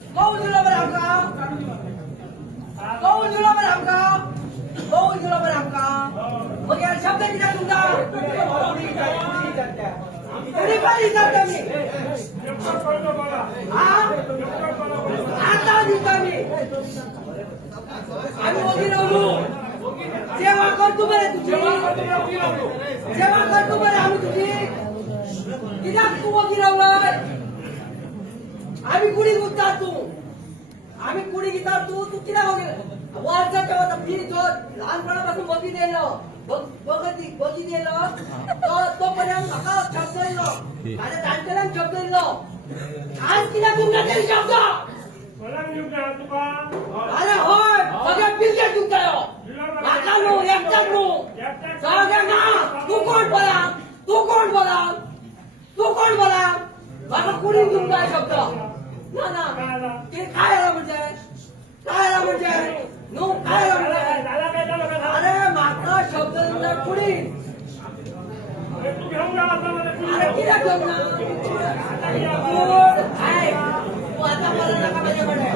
कोण दिला बरं आमका? कोण दिला बरं आमका? कोण दिला बरं आमका? मग या शब्द किती तुमचा? तरी पण विचारतो मी. हा? आता विचारतो मी. आम्ही वगैरे राहू. सेवा करतो बरं तुझी. सेवा करतो बरं आम्ही तुझी. कित्याक तू वगैरे राहलाय? आम्ही कुणी गुंता तू. आम्ही कुणी घेता तू किती वगैरे वरचा तेव्हा मी जो लहानपणापासून बघी दिलं बघी दिलं तोपर्यंत म्हाका शब्द दिलो माझ्या जाणटेल्यांक शब्द दिलो आज कित्याक तुमका तरी शब्द अरे होय सगळे पिल्ले तुमकायो म्हाका न्हू एकट्याक न्हू सगळे ना तू कोण बोला तू कोण बोला तू कोण बोला म्हाका कुणी तुमका शब्द ना ना ते काय आला म्हणजे नो काय आला म्हणजे अरे म्हाका शब्द दिला कुणी अरे कित्याक घेऊन ना तू आता मला नका माझ्याकडे